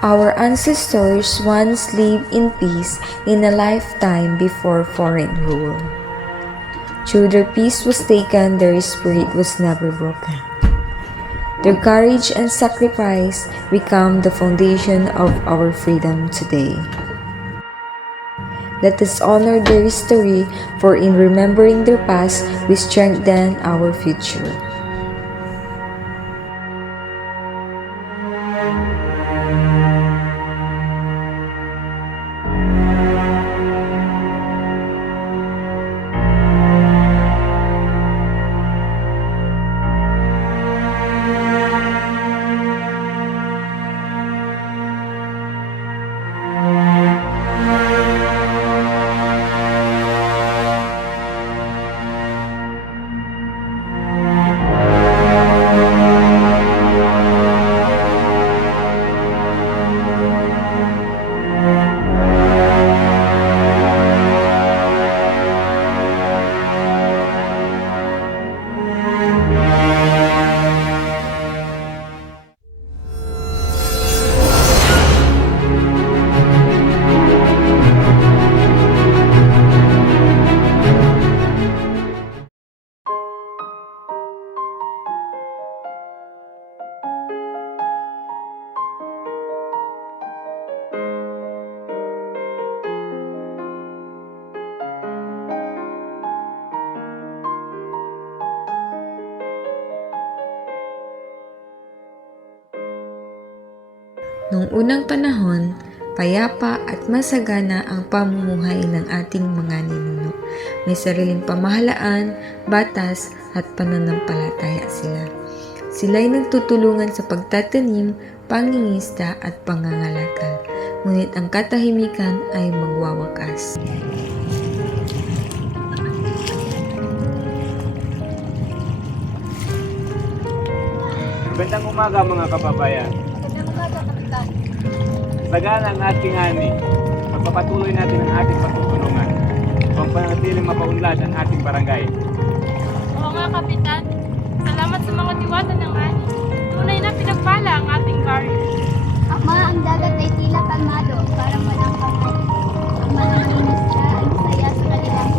Our ancestors once lived in peace in a lifetime before foreign rule. Though their peace was taken, their spirit was never broken. Their courage and sacrifice become the foundation of our freedom today. Let us honor their history, for in remembering their past, we strengthen our future. Noong unang panahon, payapa at masagana ang pamumuhay ng ating mga ninuno. May sariling pamahalaan, batas at pananampalataya sila. Sila'y nagtutulungan sa pagtatanim, pangingisda at pangangalakal. Ngunit ang katahimikan ay magwawakas. Magandang umaga mga kababayan. Sagana ang ating ani, pagpapatuloy natin ang ating pagtutulungan upang panatiling mapaunlad ang ating barangay. Oo nga, Kapitan. Salamat sa mga diwata ng ani. Tunay na pinagpala ang ating baryo. Ama, ang dagat ay tila kalmado, parang walang pangay. Ang mga mangingisda ay masaya sa kanilang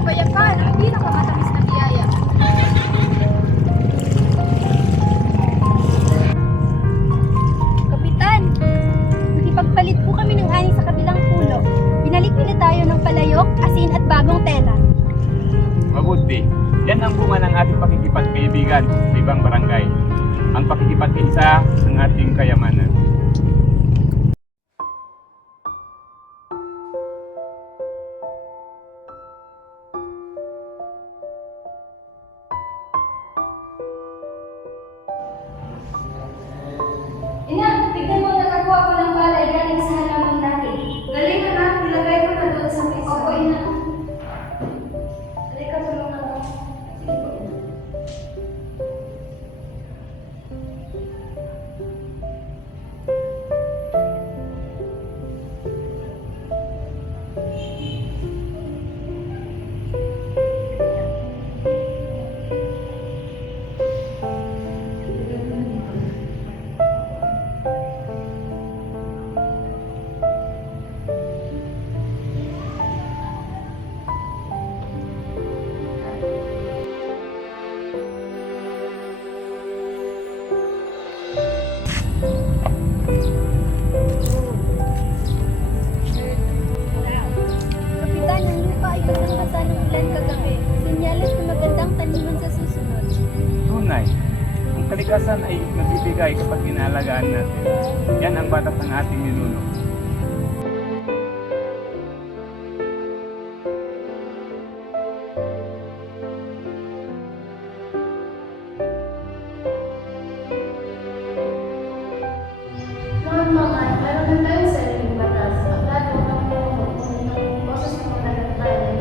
Kapayapaan ang pinakamatamis na biyaya. Kapitan, nakipagpalit po kami ng ani sa kabilang pulo. Binalik nila tayo ng palayok, asin at bagong tela. Mabuti, yan ang bunga ng ating pakikipagkaibigan sa ibang barangay. Ang pakikipag-isa ng ating kayamanan. Ina, tignan mo, nakakuha ko ng palay galing sa halaman natin. Galing na, nilagay ko na doon sa mesa. Opo, ina. Halika, tulungan mo. Sige po, ina. Kapitan, ang lupa ay basang-basa ng ulan kagabi. Senyales na magandang taniman sa susunod. Tunay, ang kalikasan ay nagbibigay kapag inaalagaan natin. Yan ang batas ng ating ninuno. Mga, meron na tayong sariling batas. At lahat ng pamumuhay ng boses ng mga nagtayo.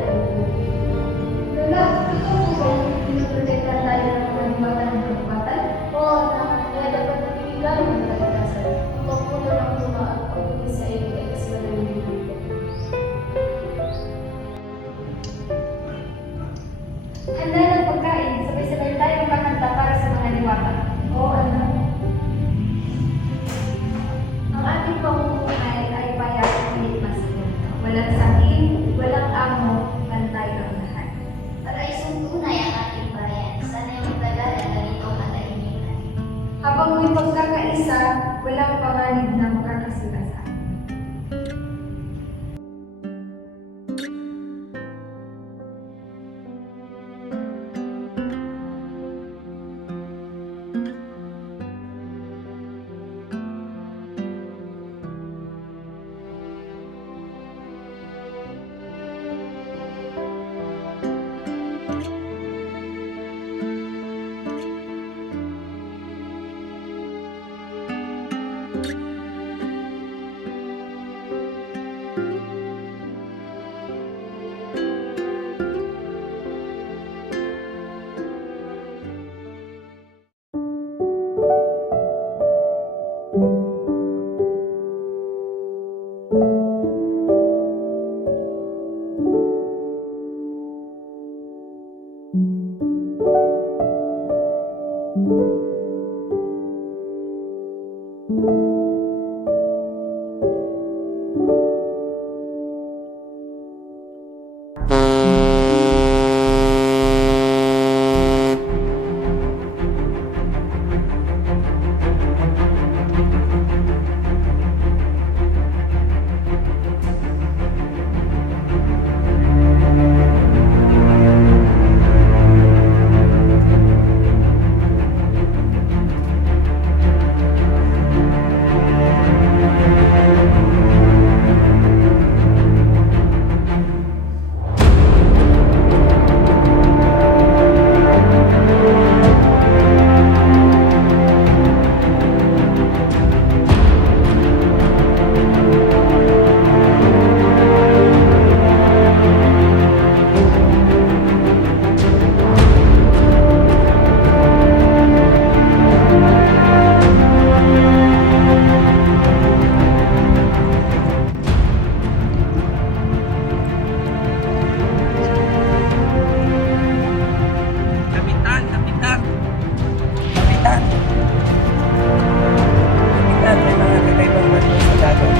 Lola, ito po ba pinoprotektahan tayo ng mga diwata ng kapatan? Oo, na kaya dapat nagbibigay ng kalikasan. Ang pagpuno ng tuma at pagpupis walang sakin, walang amo, pantay ang lahat. Para isang tunay ang ating bayan, sana'y magtagal ang ganitong katahimikan. Habang may pagkakaisa, walang panganib na makakasira sa atin. Kapitan! Kapitan! Kapitan! Kapitan, may mga kakaibang barko sa dagat.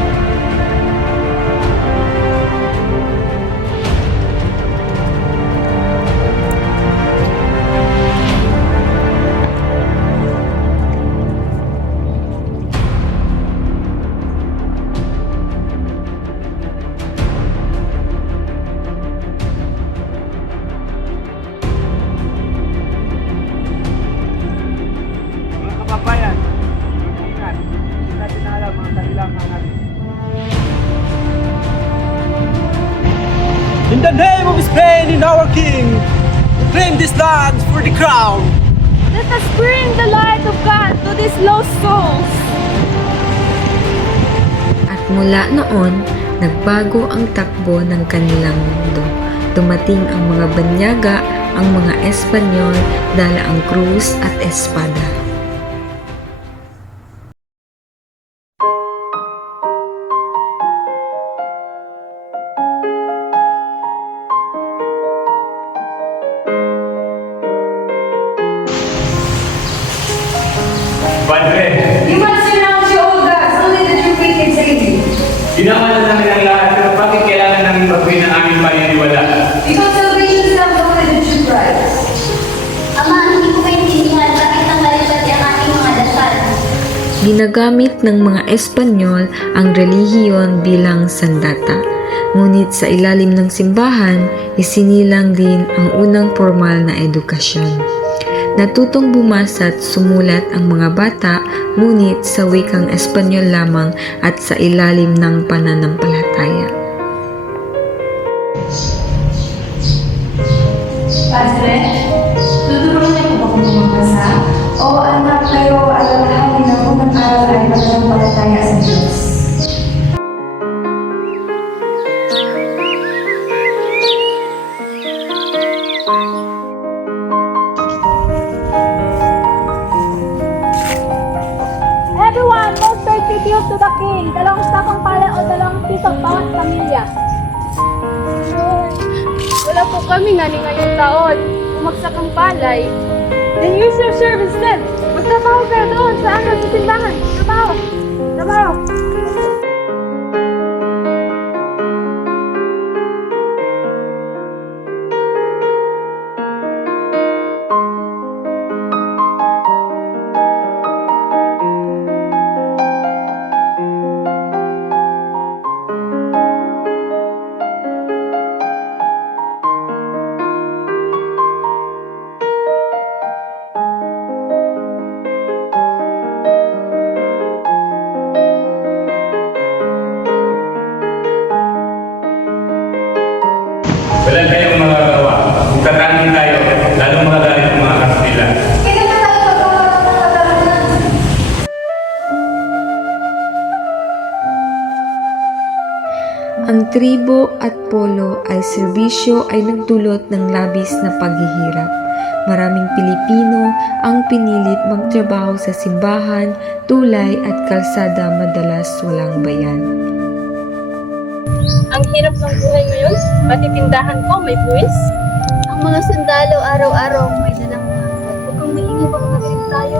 Mga kababayan, mag-ingat. Hindi natin alam ang kanilang hangarin. In the name of Spain and our King, we claim this land for the crown. Let us bring the light of God to these lost souls. At mula noon, nagbago ang takbo ng kanilang mundo. Dumating ang mga banyaga, ang mga Espanyol, dala ang krus at espada. Padre, You must renounce your old gods, only the true faith can save you. ginawa na namin ang lahat, pero bakit kailangan namin baguhin ang aming paniniwala? Because salvation stems only the true Christ. Ama, hindi ko maintindihan bakit tanggalin pati ang ating mga dasal. Ginagamit ng mga Espanyol ang relihiyon bilang sandata. Ngunit sa ilalim ng simbahan, isinilang din ang unang formal na edukasyon. Natutong bumasa at sumulat ang mga bata, ngunit sa wikang Espanyol lamang at sa ilalim ng pananampalataya. Padre, tutulungan niyo po ba kung bumabasa? O anak kayo alalahanin na unang aral ay pananampalataya sa Diyos. Everyone, most pay tribute to the king. Dalawang stakang palay o dalawang piso bawat pamilya. Wala po kami ngani ngayong taon. Umagsak ang palay. Then use your serve instead. Magtrabaho kayo doon sa sa simbahan. Trabaho! Trabaho! Ang tribo at polo ay serbisyo ay nagdulot ng labis na paghihirap. Maraming Pilipino ang pinilit magtrabaho sa simbahan, tulay at kalsada, madalas walang bayan. Ang hirap ng buhay ngayon, pati tindahan ko may buwis. Ang mga sundalo araw-araw may dalang mga huwag kang maingay, baka magaling tayo.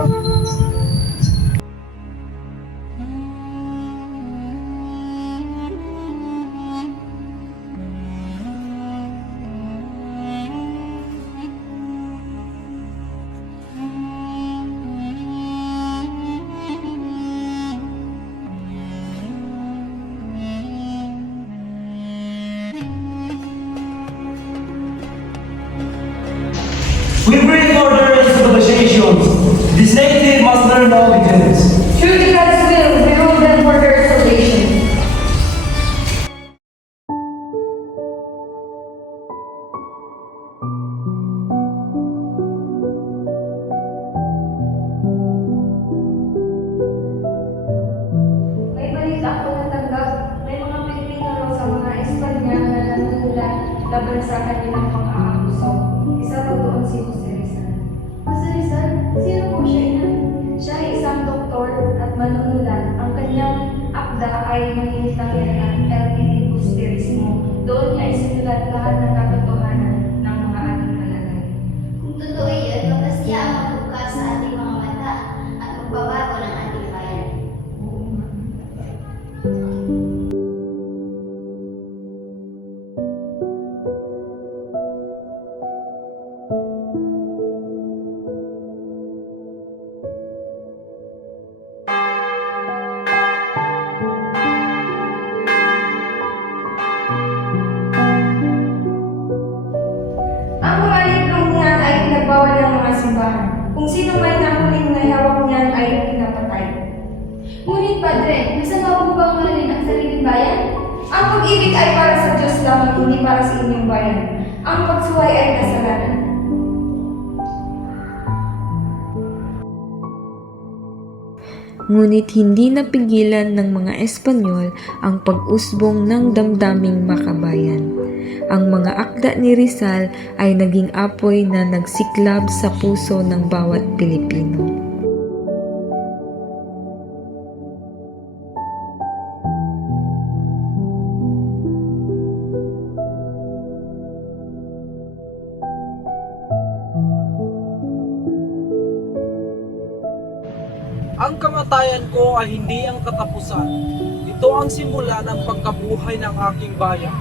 We bring order to negotiations. This native must learn obedience. True to God's will, we rule them for their salvation. May balita ako natanggap. May mga Pilipino raw sa mga Espanya na nanungulan laban sa kanilang pang-aabuso. Isa pa doon si Jose Rizal. Jose Rizal? Sino po siya, Ina? Siya ay isang doktor at manunulat. Ang kanyang akda ay manginitayan ng LPD Turismo. Doon niya isinulat lahat ng katotohanan ng mga ating kalagay. Kung totoo yun, magkasya ang magbukas sa ating mga mata at magbabago ng ating bayan. Oo nga. Ang mga librong niyan ay pinagbawal ng mga simbahan. Kung sino may nahuling na hawak niyan ay pinapatay. Ngunit, Padre, masama po bang mahalin ang sariling bayan? Ang pag-ibig ay para sa Diyos lamang, hindi para sa inyong bayan. Ang pagsuway ay kasalanan. Ngunit hindi napigilan ng mga Espanyol ang pag-usbong ng damdaming makabayan. Ang mga akda ni Rizal ay naging apoy na nagsiklab sa puso ng bawat Pilipino. Ang kamatayan ko ay hindi ang katapusan. Ito ang simula ng pagkabuhay ng aking bayan.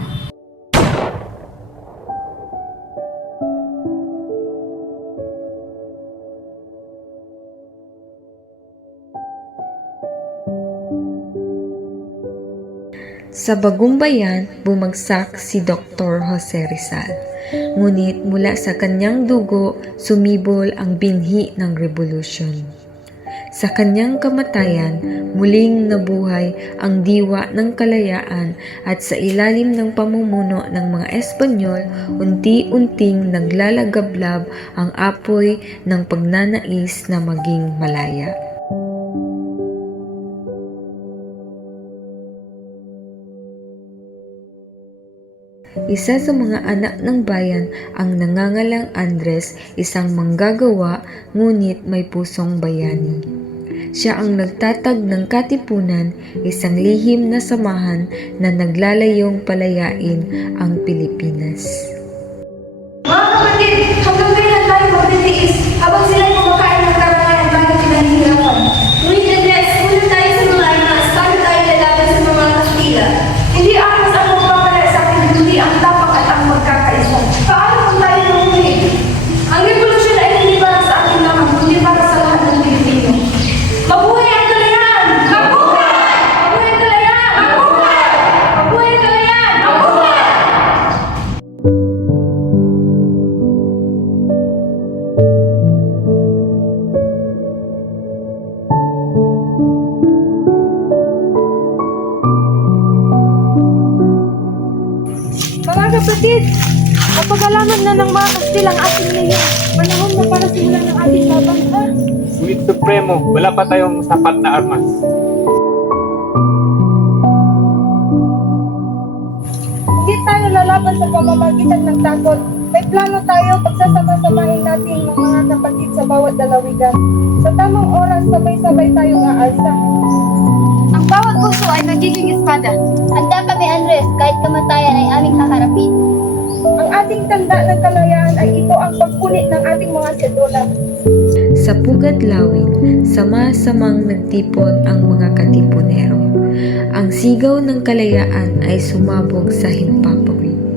Sa Bagong Bayan, bumagsak si Dr. Jose Rizal. Ngunit mula sa kanyang dugo, sumibol ang binhi ng revolusyon. Sa kanyang kamatayan, muling nabuhay ang diwa ng kalayaan at sa ilalim ng pamumuno ng mga Espanyol, unti-unting naglalagablab ang apoy ng pagnanais na maging malaya. Isa sa mga anak ng bayan ang nangangalang Andres, isang manggagawa ngunit may pusong bayani. Siya ang nagtatag ng katipunan, isang lihim na samahan na naglalayong palayain ang Pilipinas. Mga kapatid, hanggang kailan tayo magtitiis habang sila'y kumakain ng karangalan at tayo pinahihirapan? Ngunit, Andres, muna tayo sa mga armas, paano tayo lalaban sa mga Kastila? Hindi armas ang magpapala sa akin, kundi ang tapak at ang magkakaisa. Paano kung tayo nahuli? Ang revolusyon ay hindi para sa akin lamang, kundi para sa lahat ng Pilipino. Mabuhay ang kalayaan! Mabuhay! Mabuhay ang kalayaan! Mabuhay! Mabuhay ang kalayaan! Mabuhay! Mga kapatid, kapag-alaman na ng mga Kastila ang ating lihim, panahon na para simulan ng ating laban, ha? Ngunit Supremo, wala pa tayong sapat na armas. laban sa pamamagitan ng takot. May plano tayo pagsasama-samahin natin ng mga kapatid sa bawat dalawigan. Sa tamang oras, sabay-sabay tayong aalsa. Ang bawat puso ay magiging espada. Handa kami, Andres, kahit kamatayan ay aming haharapin. Ang ating tanda ng kalayaan ay ito ang pagpunit ng ating mga sedula. Sa Pugad Lawin, sama-samang nagtipon ang mga katipunero. Ang sigaw ng kalayaan ay sumabog sa himpapawid.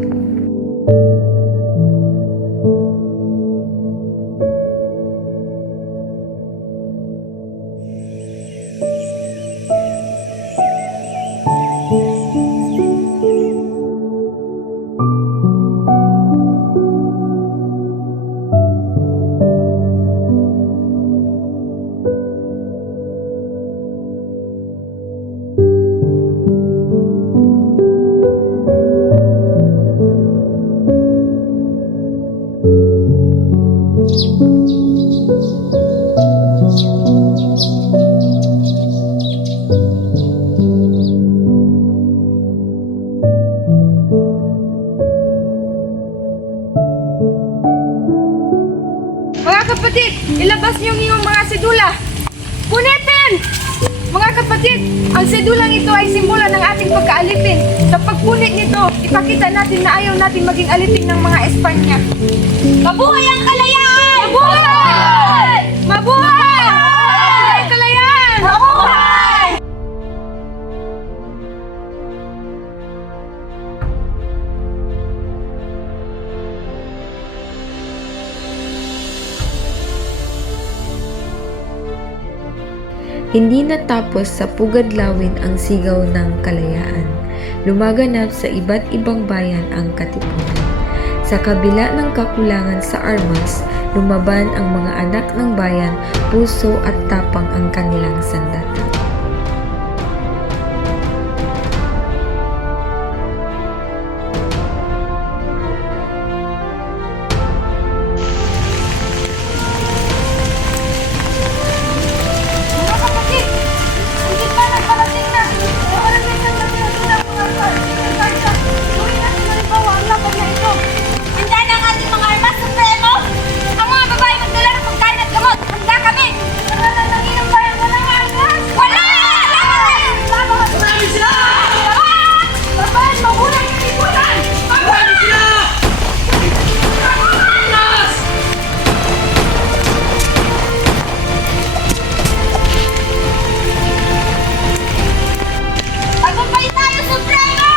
Mga kapatid, ilabas niyo ang iyong mga sedula. Punitin! Mga kapatid, ang sedulang ito ay simbolo ng ating pagkaalipin. Sa pagpunit nito, ipakita natin na ayaw natin maging alipin ng mga Espanya. Mabuhay ang kalayaan! Mabuhay! Mabuhay! Mabuhay! Kalayaan! Mabuhay! Hindi natapos sa Pugad Lawin ang sigaw ng kalayaan. Lumaganap sa iba't ibang bayan ang katipunan. Sa kabila ng kakulangan sa armas, lumaban ang mga anak ng bayan, puso at tapang ang kanilang sandata. Mga kapatid, hindi pa nagparating na. Nagparating na kami ang tunang mga karsa. Gawin natin halimbawa ang laban na ito. Handa na ang ating mga armas supremo! Ang mga babae magdala ng pagkain at gamot! Handa kami! Pangalan ng iyong bayan, walang armas! Wala! Marami sila! Babae, mabuhay ang lipunan! Marami sila! Tagumpay tayo, supremo!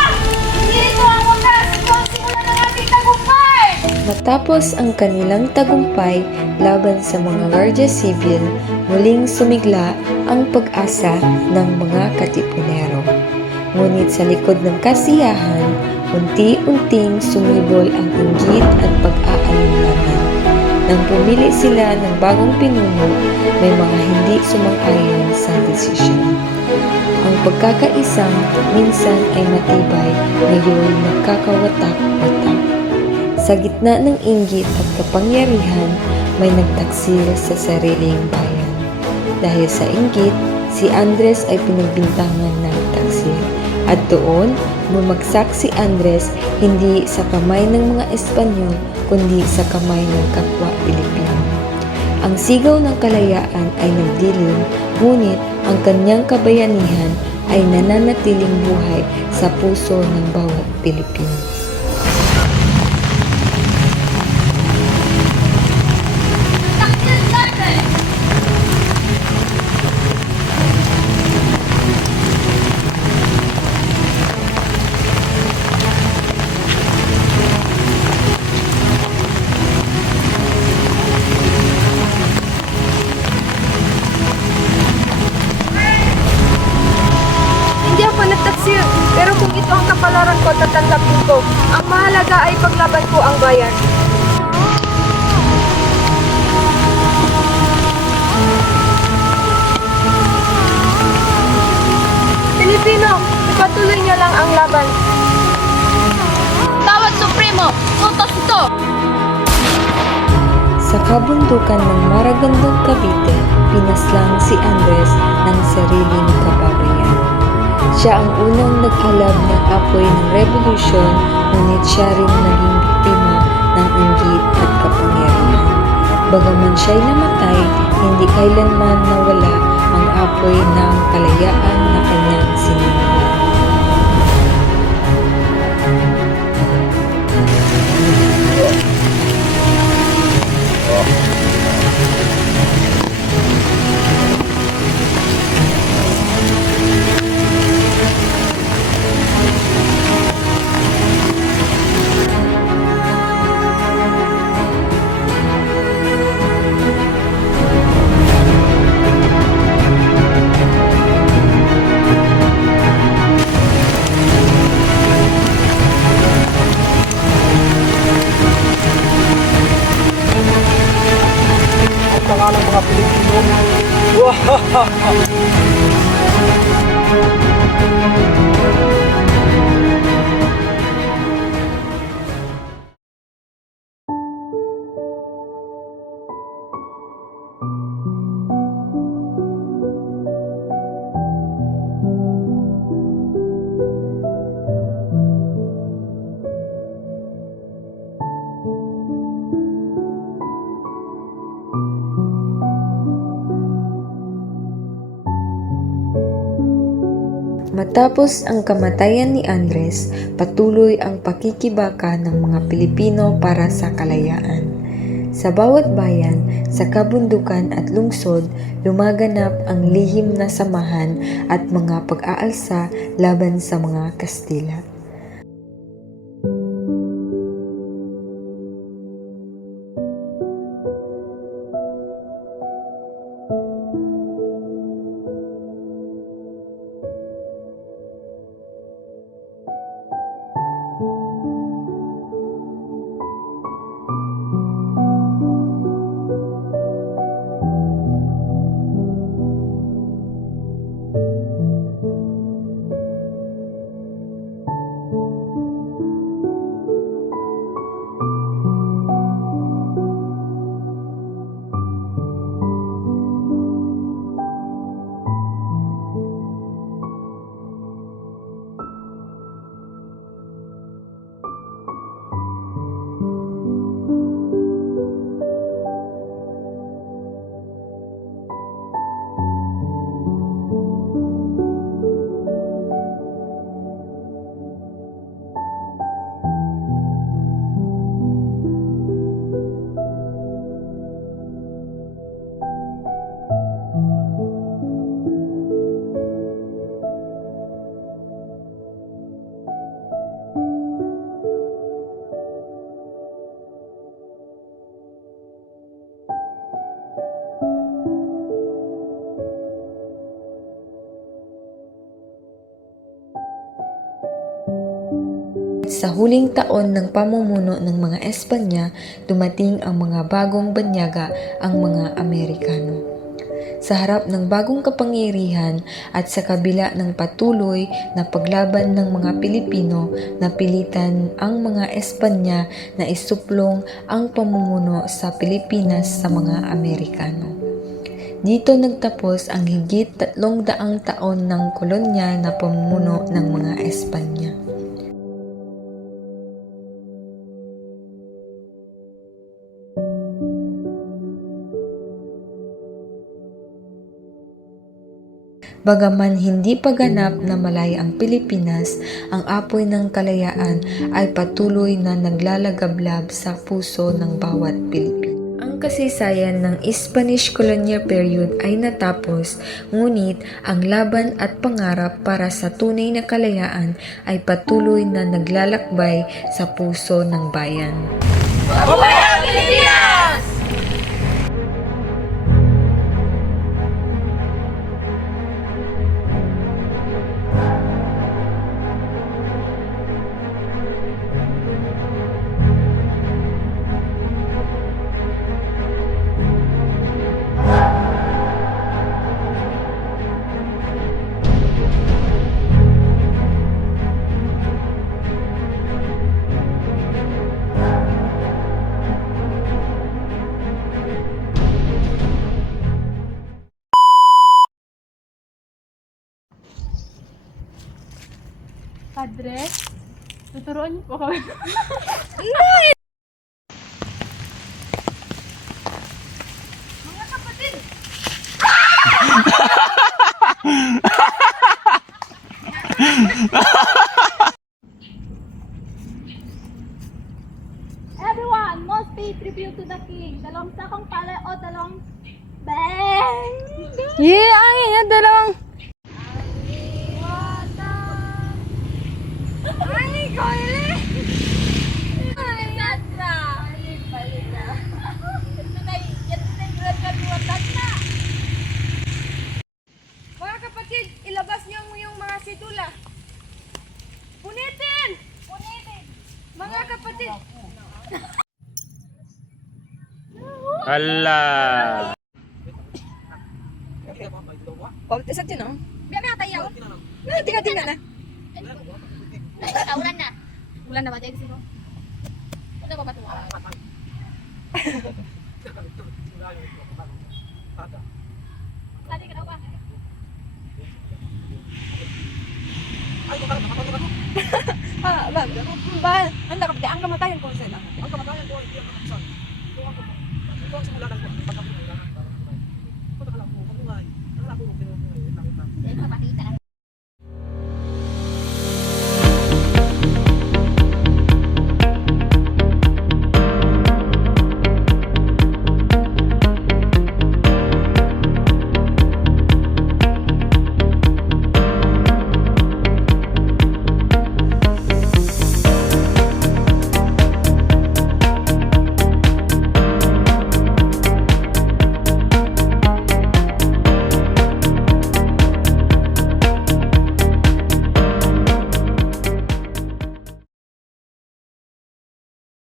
Hindi ito ang wakas! Ito ang simula ng ating tagumpay! Matapos ang kanilang tagumpay laban sa mga Guardia Civil, muling sumigla ang pag-asa ng mga katipunero. Ngunit sa likod ng kasiyahan, unti-unting sumibol ang inggit at pag-aalinlangan. Nang pumili sila ng bagong pinuno, may mga hindi sumang-ayon sa desisyon. Ang pagkakaisang minsan ay matibay, ngayon nagkakawatak-watak. Sa gitna ng inggit at kapangyarihan, may nagtaksil sa sariling bayan. Dahil sa inggit, si Andres ay pinagbintangan ng taksil. At doon, bumagsak si Andres hindi sa kamay ng mga Espanyol, kundi sa kamay ng kapwa Pilipino. Ang sigaw ng kalayaan ay nagdilim, ngunit ang kanyang kabayanihan ay nananatiling buhay sa puso ng bawat Pilipino. Hindi ako nagtaksil, pero kung ito ang kapalaran ko, tatanggapin ko. Ang mahalaga ay paglaban ko ang bayan. Pilipino, ipatuloy niyo lang ang laban. Tawag supremo! Utos ito! Sa kabundukan ng Maragondon, Cavite, pinaslang si Andres ng sariling kababayan. Siya ang unang nag-alab ng apoy ng revolusyon, ngunit siya rin naging biktima ng inggit at kapangyarihan. Bagaman siya'y namatay, hindi kailanman nawala ang apoy ng kalayaan na kanyang sinimulan. At saka ng mga Pilipino. Matapos ang kamatayan ni Andres, patuloy ang pakikibaka ng mga Pilipino para sa kalayaan. Sa bawat bayan, sa kabundukan at lungsod, lumaganap ang lihim na samahan at mga pag-aalsa laban sa mga Kastila. Sa huling taon ng pamumuno ng mga Espanya, dumating ang mga bagong banyaga, ang mga Amerikano. Sa harap ng bagong kapangyarihan at sa kabila ng patuloy na paglaban ng mga Pilipino, napilitan ang mga Espanya na isuplong ang pamumuno sa Pilipinas sa mga Amerikano. Dito nagtapos ang higit 300 taon ng kolonya na pamumuno ng mga Espanya. Bagaman hindi pa ganap na malaya ang Pilipinas, ang apoy ng kalayaan ay patuloy na naglalagablab sa puso ng bawat Pilipino. Ang kasaysayan ng Spanish colonial period ay natapos, ngunit ang laban at pangarap para sa tunay na kalayaan ay patuloy na naglalakbay sa puso ng bayan. Mabuhay ang Pilipinas! Padre, tuturuan niyo po kami. Everyone must pay tribute to the king. Dalawang sakong palay o dalawang bang! Yeah, ang yan, dalawang. Ay, Koyle! Ay, Sandra! Balik na. Yan na yung graduatas na. Mga kapatid, ilabas niyo yung mga situla. Punitin! Punitin! Mga kapatid! Hala! Isa din, no? Biya may atayaw. Tingnan na. Ulan na. Ulan na ba? Dahil sino? Ulan ba ba ito? Sali ka daw ba? Ang nakapagay, ang kamatayan ko sila. Ang kamatayan ko hindi ang katapusan. Ito ang simula ng pagkabuhay.